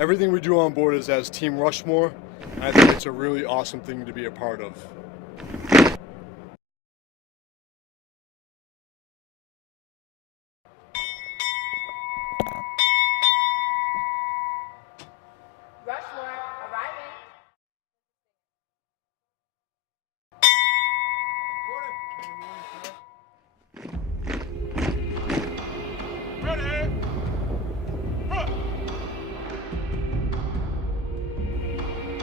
Everything we do on board is as Team Rushmore, and I think it's a really awesome thing to be a part of. Rushmore arriving.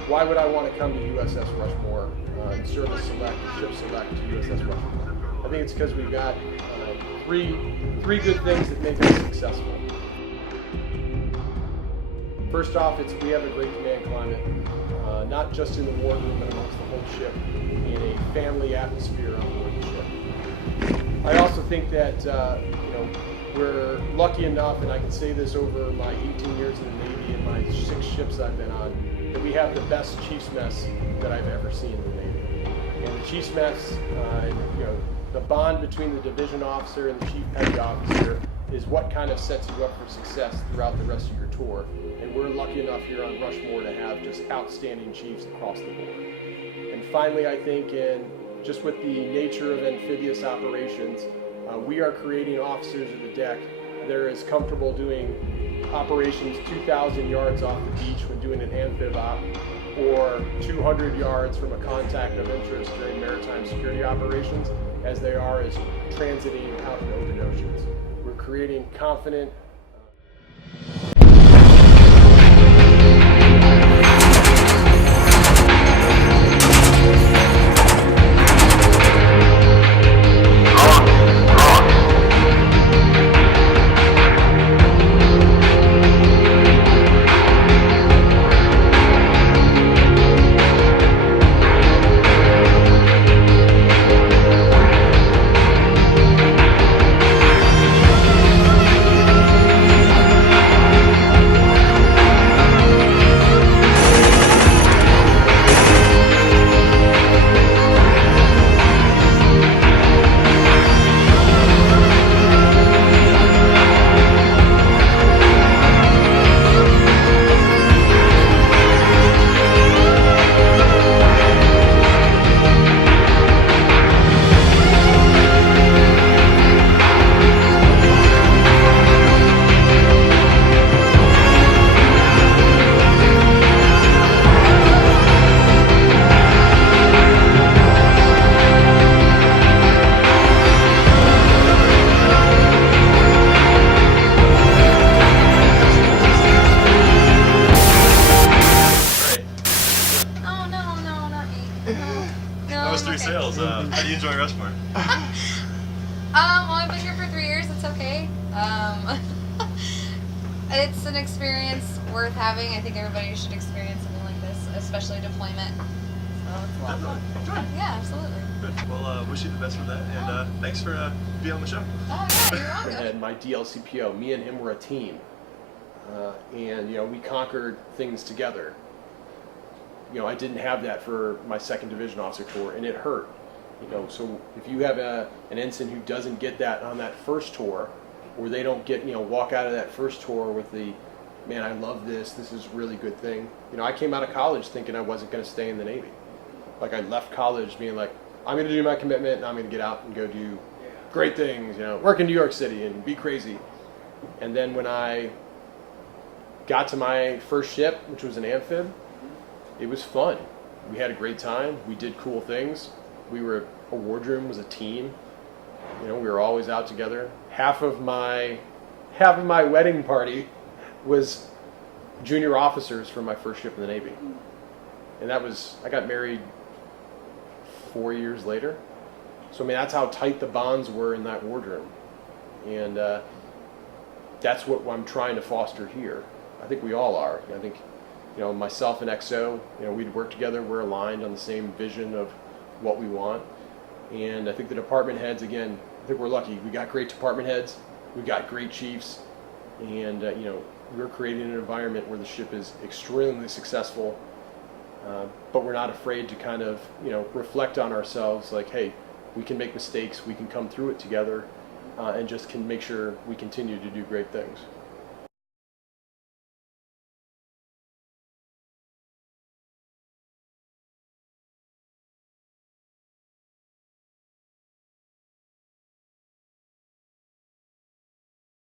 Why would I want to come to USS Rushmore and service select, ship select to USS Rushmore? I think it's because we've got three good things that make us successful. First off, we have a great command climate, not just in the war room, but amongst the whole ship, in a family atmosphere on board the ship. I also think that we're lucky enough, and I can say this over my 18 years in the Navy and my 6 ships I've been on, that we have the best chief's mess that I've ever seen in the Navy. And the chief's mess, the bond between the division officer and the chief petty officer is what kind of sets you up for success throughout the rest of your tour. And we're lucky enough here on Rushmore to have just outstanding chiefs across the board. And finally, I think just with the nature of amphibious operations, we are creating officers of the deck that are as comfortable doing operations 2,000 yards off the beach when doing an amphib op, or 200 yards from a contact of interest during maritime security operations, as they are as transiting out in open oceans. We're creating confident, Sales. How do you enjoy Rushmore? Well, I've been here for 3 years. It's okay. It's an experience worth having. I think everybody should experience something like this, especially deployment. So it's a lot of fun. Enjoy. Yeah, absolutely. Good. Well, wish you the best with that, and thanks for being on the show. Oh yeah, you're welcome. and my DLCPO, me and him were a team, and we conquered things together. I didn't have that for my 2nd Division Officer tour, and it hurt. So if you have an ensign who doesn't get that on that first tour, or they don't get, walk out of that first tour with the, man, I love this is a really good thing. I came out of college thinking I wasn't going to stay in the Navy. Like, I left college being like, I'm going to do my commitment, and I'm going to get out and go do great things, work in New York City and be crazy. And then when I got to my first ship, which was an amphib, it was fun. We had a great time. We did cool things. A wardroom was a team. We were always out together. Half of my wedding party was junior officers from my first ship in the Navy. And I got married 4 years later. So that's how tight the bonds were in that wardroom. And that's what I'm trying to foster here. I think we all are. I think myself and XO, we'd work together, we're aligned on the same vision of what we want. And I think the department heads, again, I think we're lucky. We got great department heads, we got great chiefs, and we're creating an environment where the ship is extremely successful, but we're not afraid to kind of, reflect on ourselves like, hey, we can make mistakes, we can come through it together, and just can make sure we continue to do great things.